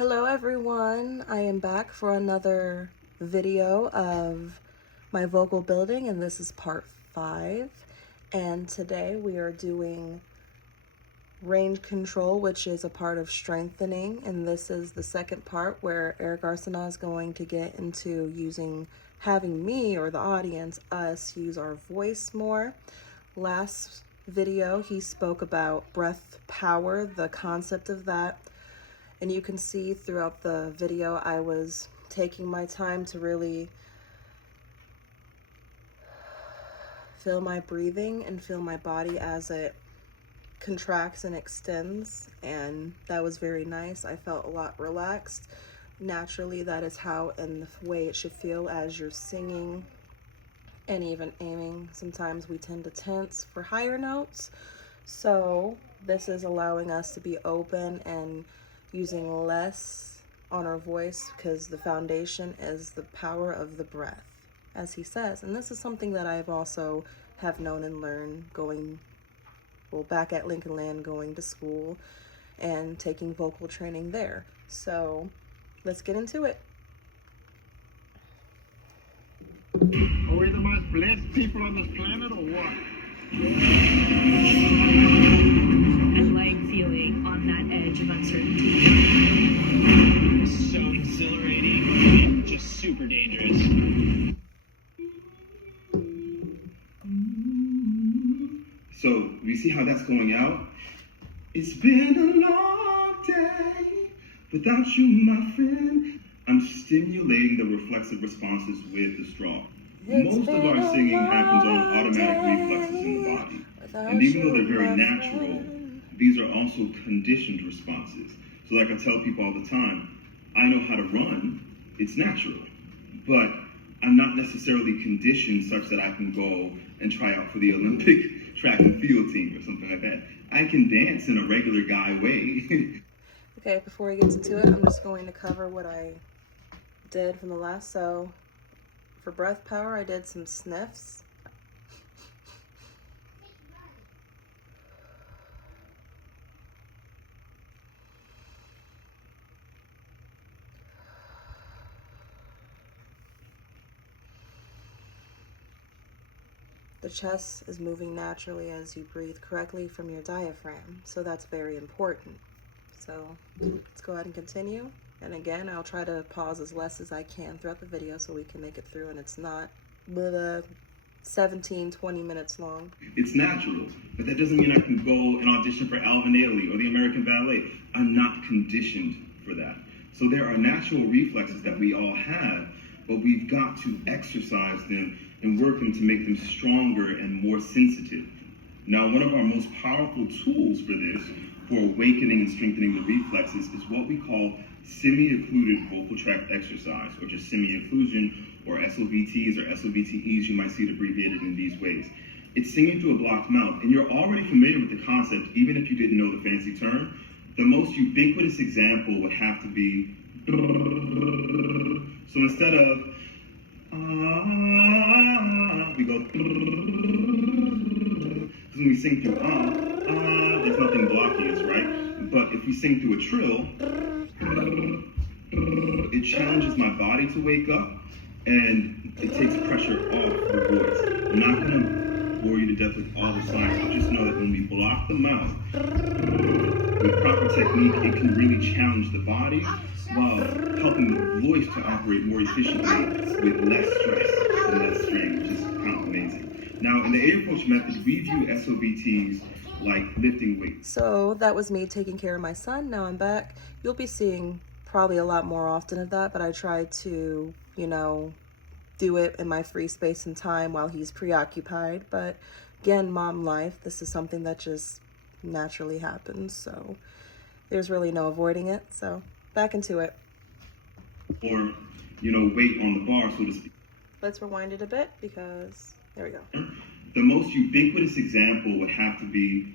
Hello everyone, I am back for another video of my vocal building, and this is part 5. And today we are doing range control, which is a part of strengthening, and this is the second part where Eric Arceneaux is going to get into having me, or the audience, us, use our voice more. Last video he spoke about breath power, the concept of that. And you can see throughout the video, I was taking my time to really feel my breathing and feel my body as it contracts and extends. And that was very nice. I felt a lot relaxed. Naturally, that is how and the way it should feel as you're singing and even aiming. Sometimes we tend to tense for higher notes. So this is allowing us to be open and using less on our voice, because the foundation is the power of the breath, as he says. And this is something that I've also have known and learned back at Lincoln Land, going to school and taking vocal training there. So let's get into it. Are we the most blessed people on this planet, or what? I like feeling on that edge of uncertainty. So exhilarating and just super dangerous. So, you see how that's going out? It's been a long day without you, my friend. I'm stimulating the reflexive responses with the straw. Most of our singing happens on automatic reflexes in the body. And even though they're very natural, these are also conditioned responses. So like I tell people all the time, I know how to run, it's natural. But I'm not necessarily conditioned such that I can go and try out for the Olympic track and field team or something like that. I can dance in a regular guy way. Okay, before he gets into it, I'm just going to cover what I did from the last. So for breath power, I did some sniffs. The chest is moving naturally as you breathe correctly from your diaphragm, so that's very important. So let's go ahead and continue. And again, I'll try to pause as less as I can throughout the video so we can make it through and it's not 17, 20 minutes long. It's natural, but that doesn't mean I can go and audition for Alvin Ailey or the American Ballet. I'm not conditioned for that. So there are natural reflexes that we all have, but we've got to exercise them and work them to make them stronger and more sensitive. Now, one of our most powerful tools for this, for awakening and strengthening the reflexes, is what we call semi-occluded vocal tract exercise, or just semi-occlusion, or SOVTs or SOVTEs, you might see it abbreviated in these ways. It's singing through a blocked mouth, and you're already familiar with the concept, even if you didn't know the fancy term. The most ubiquitous example would have to be, so instead of, we go, because when we sing through there's nothing blocking us, right? But if we sing through a trill, it challenges my body to wake up, and it takes pressure off the voice. I'm not going to bore you to death with all the science, but just know that when we block the mouth with proper technique, it can really challenge the body while helping the voice to operate more efficiently with less stress and less strain, which is kind of amazing. Now, in the air approach method, we view SOVTs like lifting weights. So that was me taking care of my son. Now I'm back. You'll be seeing probably a lot more often of that, but I try to, do it in my free space and time while he's preoccupied. But again, mom life, this is something that just naturally happens. So there's really no avoiding it. So back into it. Or, weight on the bar, so to speak. Let's rewind it a bit because there we go. The most ubiquitous example would have to be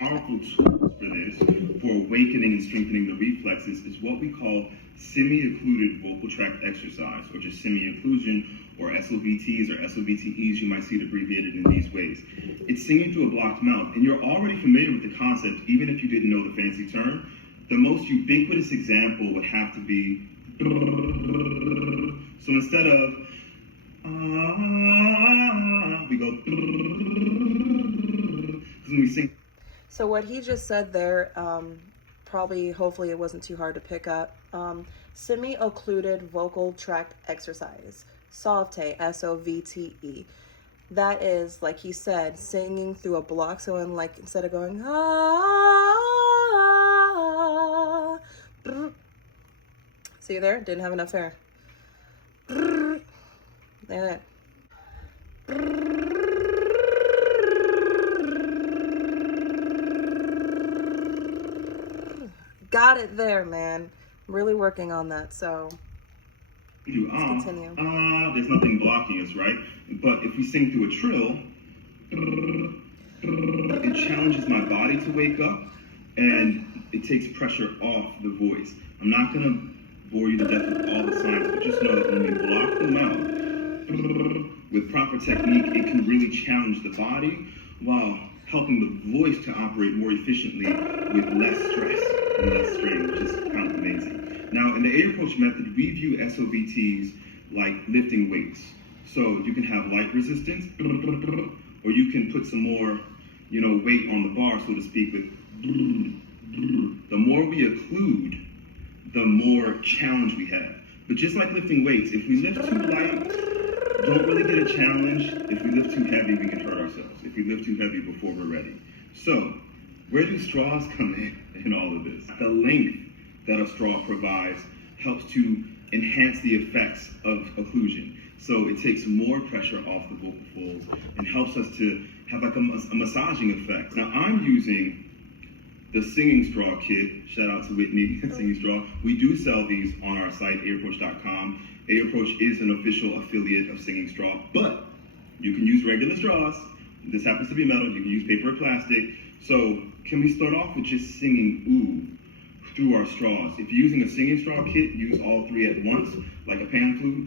powerful tools for this, for awakening and strengthening the reflexes, is what we call semi-occluded vocal tract exercise, or just semi-occlusion, or SOVTs or SOVTEs, you might see it abbreviated in these ways. It's singing through a blocked mouth, and you're already familiar with the concept, even if you didn't know the fancy term. the most ubiquitous example would have to be, so instead of, we go, because when we sing. So what he just said there, hopefully it wasn't too hard to pick up. Semi-occluded vocal tract exercise, SOVTE, S-O-V-T-E. That is, like he said, singing through a block. So like instead of going see there, didn't have enough air. There. Got it there, man. Really working on that, so Do continue. There's nothing blocking us, right? But if we sing through a trill, it challenges my body to wake up, and it takes pressure off the voice. I'm not gonna bore you to death with all the signs, but just know that when we block the mouth with proper technique, it can really challenge the body while helping the voice to operate more efficiently with less stress and less strain, which is kind of amazing. Now, in the A approach method, we view SOVTs like lifting weights. So you can have light resistance, or you can put some more, weight on the bar, so to speak, with the more we occlude, the more challenge we have. But just like lifting weights, if we lift too light, don't really get a challenge. If we lift too heavy, we can hurt ourselves. If we lift too heavy before we're ready. So, where do straws come in all of this? The length that a straw provides helps to enhance the effects of occlusion. So it takes more pressure off the vocal folds and helps us to have like a massaging effect. Now I'm using the singing straw kit. Shout out to Whitney, Singing Straw. We do sell these on our site, aapproach.com. A-Approach is an official affiliate of Singing Straw, but you can use regular straws. This happens to be metal. You can use paper or plastic. So can we start off with just singing ooh through our straws? If you're using a singing straw kit, use all three at once, like a pan flute,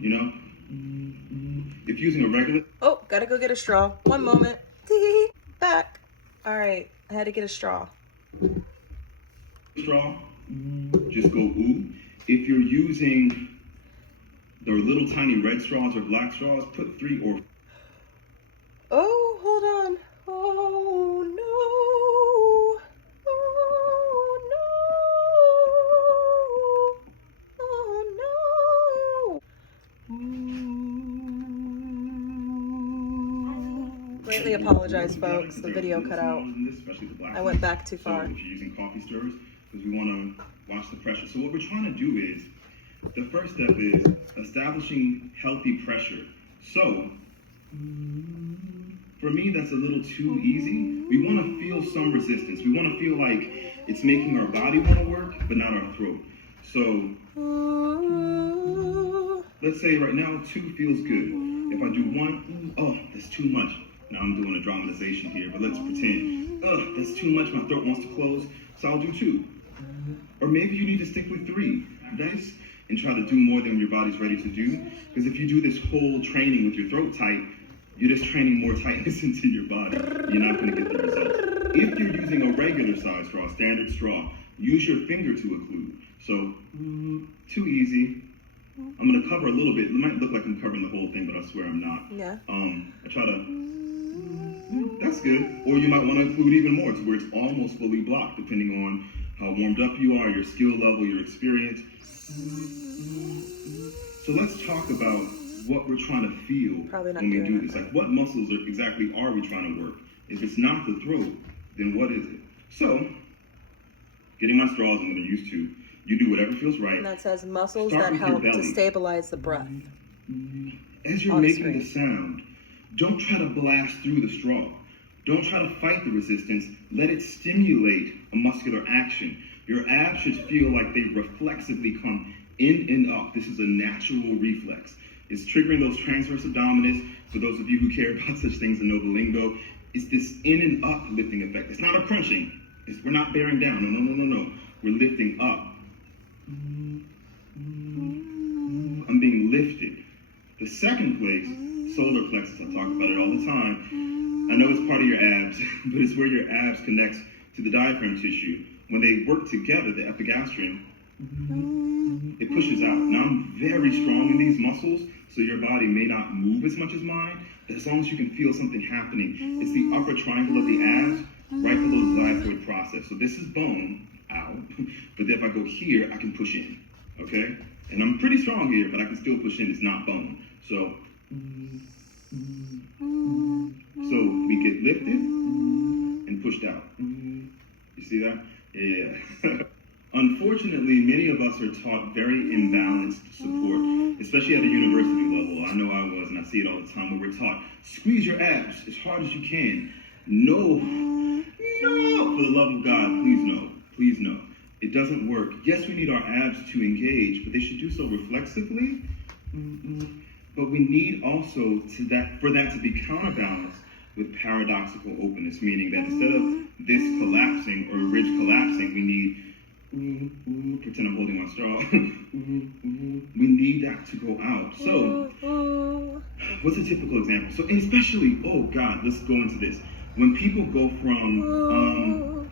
If using a regular... Oh, gotta go get a straw. One moment. Back. All right, I had to get a straw. Straw, just go ooh. If you're using the little tiny red straws or black straws, put 3 or... Oh, hold on. Oh, no. Greatly apologize, folks. The video cut out. I went back too far. So if you're using coffee stirrers, because we want to watch the pressure. So what we're trying to do is, the first step is establishing healthy pressure. So, for me, that's a little too easy. We want to feel some resistance. We want to feel like it's making our body want to work, but not our throat. So, let's say right now 2 feels good. If I do 1, oh, that's too much. Now I'm doing a dramatization here, but let's pretend, that's too much, my throat wants to close, so I'll do 2. Or maybe you need to stick with 3, nice, and try to do more than your body's ready to do. Because if you do this whole training with your throat tight, you're just training more tightness into your body. You're not gonna get the results. If you're using a regular size straw, standard straw, use your finger to occlude. So, too easy. I'm gonna cover a little bit. It might look like I'm covering the whole thing, but I swear I'm not. Yeah. I try to, that's good. Or you might wanna include even more to where it's almost fully blocked, depending on how warmed up you are, your skill level, your experience. So let's talk about what we're trying to feel when we do this. Like, what muscles exactly are we trying to work? If it's not the throat, then what is it? So, getting my straws, I'm gonna use 2. You do whatever feels right. And that says muscles that help to stabilize the breath. As you're making the sound, don't try to blast through the straw. Don't try to fight the resistance. Let it stimulate a muscular action. Your abs should feel like they reflexively come in and up. This is a natural reflex. It's triggering those transverse abdominis. For those of you who care about such things and know the lingo, it's this in and up lifting effect. It's not a crunching. We're not bearing down. No. We're lifting up. I'm being lifted. The second place, solar plexus. I talk about it all the time. I know it's part of your abs, but it's where your abs connects to the diaphragm tissue. when they work together, the epigastrium, it pushes out. Now I'm very strong in these muscles, so your body may not move as much as mine, but as long as you can feel something happening, it's the upper triangle of the abs, right below the xiphoid process. So this is bone, out, but if I go here, I can push in, okay? And I'm pretty strong here, but I can still push in, it's not bone. So we get lifted and pushed out. You see that? Yeah. Unfortunately, many of us are taught very imbalanced support, especially at a university level. I know I was, and I see it all the time, where we're taught, squeeze your abs as hard as you can. No, for the love of God, please no. It doesn't work. Yes, we need our abs to engage, but they should do so reflexively. But we need also for that to be counterbalanced with paradoxical openness, meaning that instead of this collapsing or ridge collapsing, we need pretend I'm holding my straw. We need that to go out. So, what's a typical example? So, and especially, oh God, let's go into this. When people go from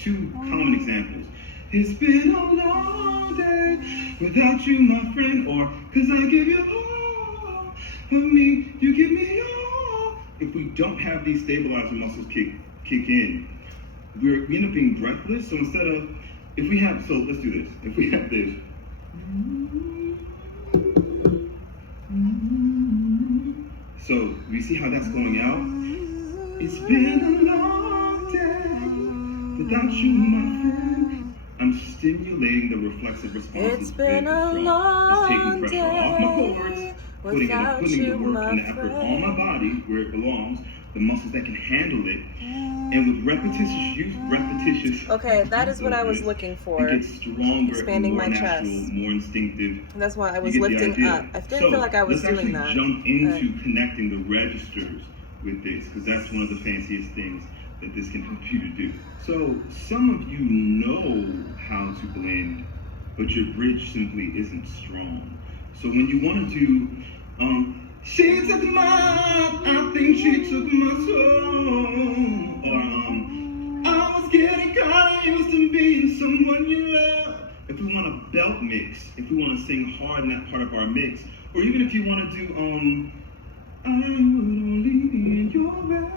two common examples, it's been a long day without you, my friend, or 'cause I give you all of me, you give me all. If we don't have these stabilizer muscles kick in, we end up being breathless. So instead of, if we have, so let's do this. If we have this, so we see how that's going out. It's been a long day without you, my friend. I'm stimulating the reflexive responses. It's been a long taking pressure off my cords, day putting without the you, work my and the effort on my friend. body where it belongs, the muscles that can handle it, and with repetitious Okay, that is what I was movement, looking for. it gets stronger, Expanding more my natural, chest. more instinctive. And that's why I was You get the lifting idea. up. I didn't feel like I was let's doing actually that. jump into connecting the registers with this, because that's one of the fanciest things that this can help you to do. So some of you know how to blend, but your bridge simply isn't strong. So when you want to do, she took my, I think she took my soul, or I was getting kinda used to being someone you love. If we want a belt mix, if we want to sing hard in that part of our mix, or even if you want to do, I would only be in your way.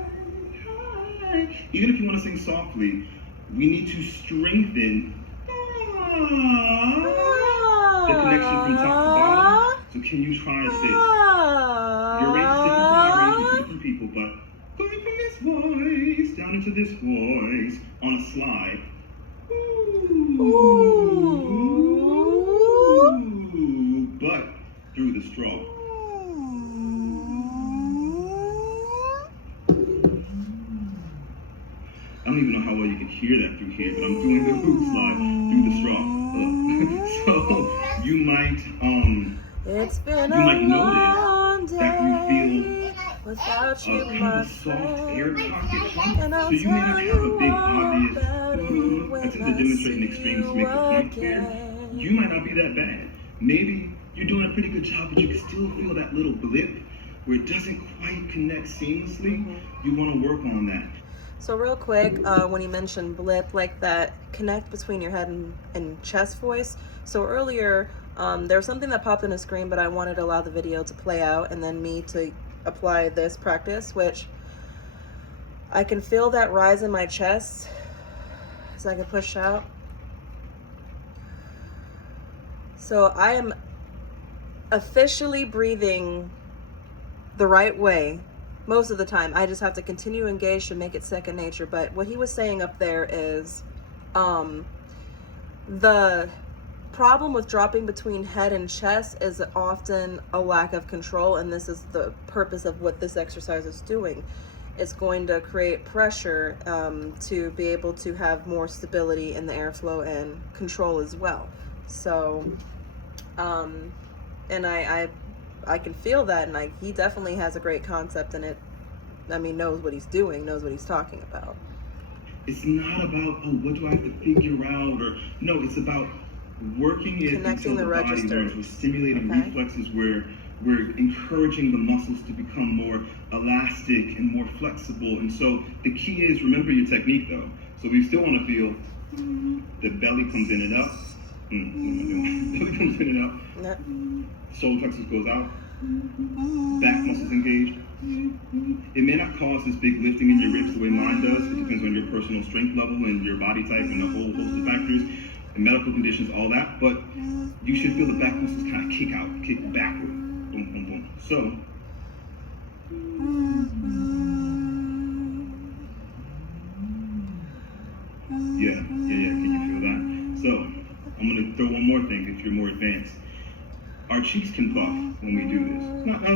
Even if you want to sing softly, we need to strengthen the connection from top to bottom. So can you try this? Your range is different from my range with different people, but going from this voice down into this voice on a slide. But through the straw. I don't even know how well you can hear that through here, but I'm doing the hoop slide through the straw. So you might It's been notice that you feel without you, kind my of a soft air friend. pocket, And I'll so you may not tell have a big you all obvious. about it when I tend I to demonstrate an see extreme to you make the point clear. again. You might not be that bad. Maybe you're doing a pretty good job, but you can still feel that little blip where it doesn't quite connect seamlessly. You want to work on that. So real quick, when you mentioned blip, like that connect between your head and chest voice. So earlier, there was something that popped on the screen, but I wanted to allow the video to play out and then me to apply this practice, which I can feel that rise in my chest as I can push out. So I am officially breathing the right way most of the time. I just have to continue to engage to make it second nature. But what he was saying up there is the problem with dropping between head and chest is often a lack of control, and this is the purpose of what this exercise is doing. It's going to create pressure to be able to have more stability in the airflow and control as well. So and I can feel that, and he definitely has a great concept in it. I mean, knows what he's doing, knows what he's talking about. It's not about, oh, what do I have to figure out? Or no, it's about working it Connecting until the the body registers. learns. We're stimulating Okay. reflexes where we're encouraging the muscles to become more elastic and more flexible. And so the key is, remember your technique though. So we still want to feel The belly comes in and up. What am I doing? Belly comes in and up. Yep. Solar plexus goes out. Back muscles engage. It may not cause this big lifting in your ribs the way mine does. It depends on your personal strength level and your body type and a whole host of factors and medical conditions, all that. But you should feel the back muscles kind of kick out, kick backward. Boom, boom, boom. So, yeah. Can you feel that? So, I'm gonna throw one more thing if you're more advanced. Our cheeks can puff when we do this.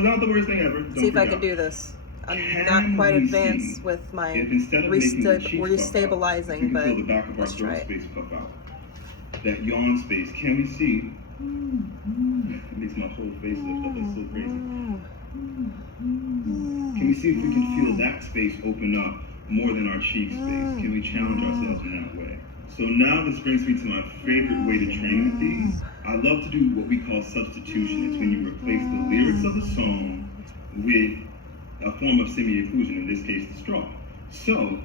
Not the worst thing ever. Don't See if I freak can out. do this. I'm Can not quite we advanced see with my if instead of making the cheeks puff out, restabilizing, we can but feel the back of our let's throat try it. space puff out. That yawn space. Can we see? It makes my whole face lift up. It's so crazy. Can we see if we can feel that space open up more than our cheek space? Can we challenge ourselves in that way? So now this brings me to my favorite way to train with these. I love to do what we call substitution. It's when you replace the lyrics of a song with a form of semi-occlusion, in this case the straw. So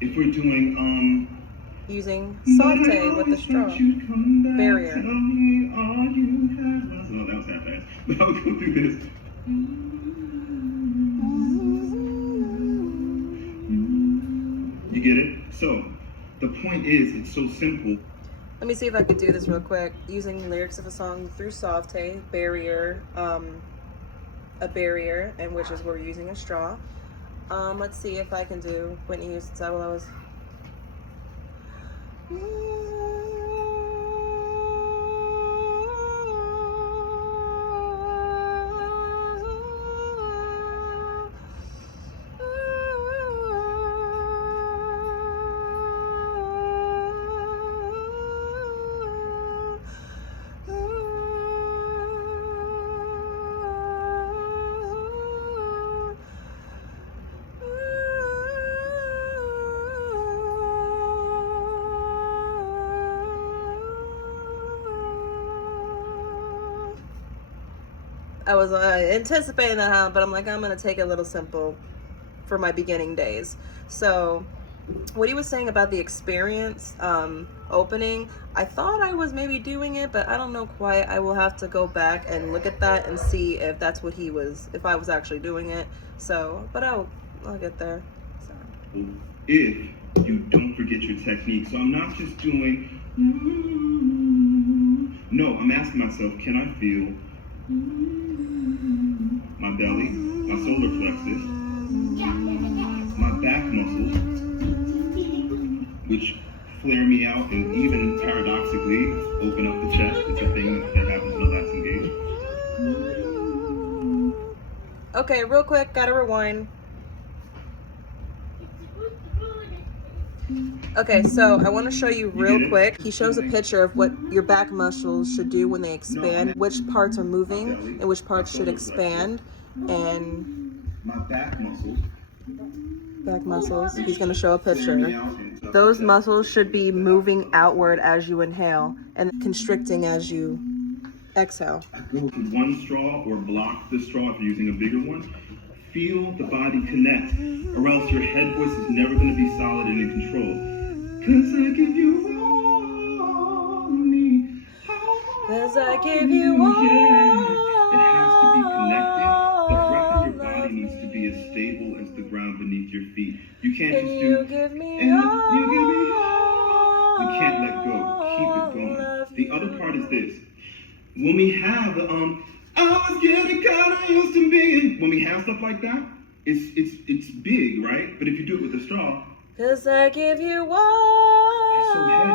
if we're doing Using saute with the straw barrier. Oh, that was half-assed. But I'll go through this. You get it? So the point is, it's so simple. Let me see if I could do this real quick. Using lyrics of a song through saute, barrier, a barrier, and which is we're using a straw. Let's see if I can do Whitney Houston's I Will Always. I was anticipating that, but I'm like, I'm gonna take it a little simple for my beginning days. So what he was saying about the experience opening, I thought I was maybe doing it, but I don't know quite. I will have to go back and look at that and see if that's what he was, if I was actually doing it. So, but I'll get there. So. If you don't forget your technique. So I'm not just doing, no, I'm asking myself, can I feel my belly, my solar plexus, my back muscles, which flare me out and even paradoxically open up the chest. It's a thing that happens when that's engaged. Okay, real quick, gotta rewind. Okay, so I want to show you real quick. He shows a picture of what your back muscles should do when they expand, which parts are moving and which parts should expand. And my back muscles, he's going to show a picture. Those muscles should be moving outward as you inhale and constricting as you exhale. Go with one straw or block the straw if you're using a bigger one. Feel the body connect, or else your head voice is never going to be solid and in control. 'Cause I give you all me. 'Cause I give you all. Yeah. It has to be connected. The breath in your body needs to be as stable as the ground beneath your feet. You can't just do. You give me And all. you give me all. You can't let go. Keep it going. The other part is this. When we have the I was getting kind of used to being. When we have stuff like that, it's big, right? But if you do it with a straw, 'Cause I give you all. it's so heady.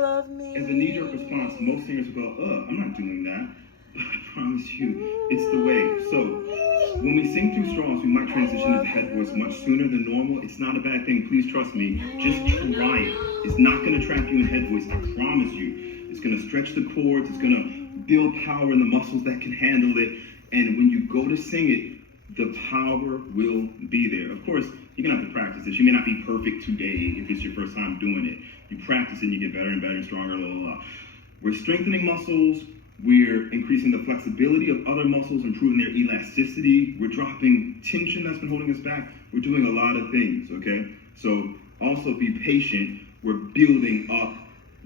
Love me. As a knee-jerk response, most singers will go, I'm not doing that. But I promise you, it's the way. So when we sing through straws, we might transition to the head voice much sooner than normal. It's not a bad thing. Please trust me. Just try it. It's not going to trap you in head voice. I promise you. It's going to stretch the chords. It's going to build power in the muscles that can handle it. And when you go to sing it, the power will be there. Of course, you're going to have to practice this. You may not be perfect today if it's your first time doing it. You practice and you get better and better and stronger, blah, blah, blah. We're strengthening muscles. We're increasing the flexibility of other muscles, improving their elasticity. We're dropping tension that's been holding us back. We're doing a lot of things, okay? So Also be patient. We're building up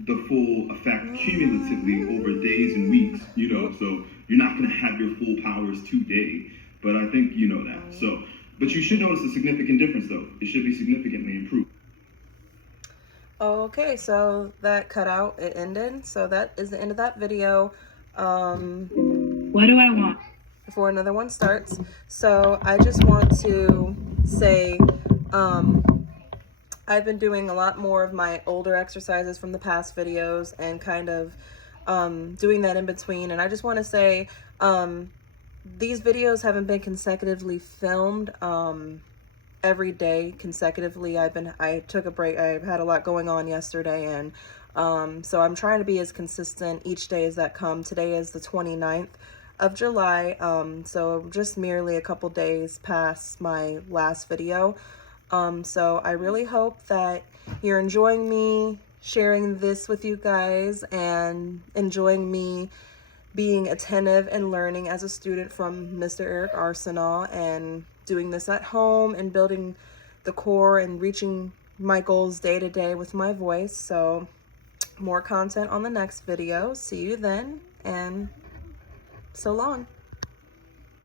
the full effect cumulatively over days and weeks, you know, so you're not going to have your full powers today, but I think you know that. So, but you should notice a significant difference though. It should be significantly improved. Okay, so that cut out, it ended. So that is the end of that video. What do I want? Before another one starts. So I just want to say, I've been doing a lot more of my older exercises from the past videos and kind of doing that in between. And I just want to say, these videos haven't been consecutively filmed every day consecutively. I took a break. I had a lot going on yesterday, and so I'm trying to be as consistent each day as that come. Today is the 29th of July, so just merely a couple days past my last video. So I really hope that you're enjoying me sharing this with you guys and enjoying me being attentive and learning as a student from Mr. Eric Arceneaux and doing this at home and building the core and reaching my goals day to day with my voice. So more content on the next video. See you then, and so long.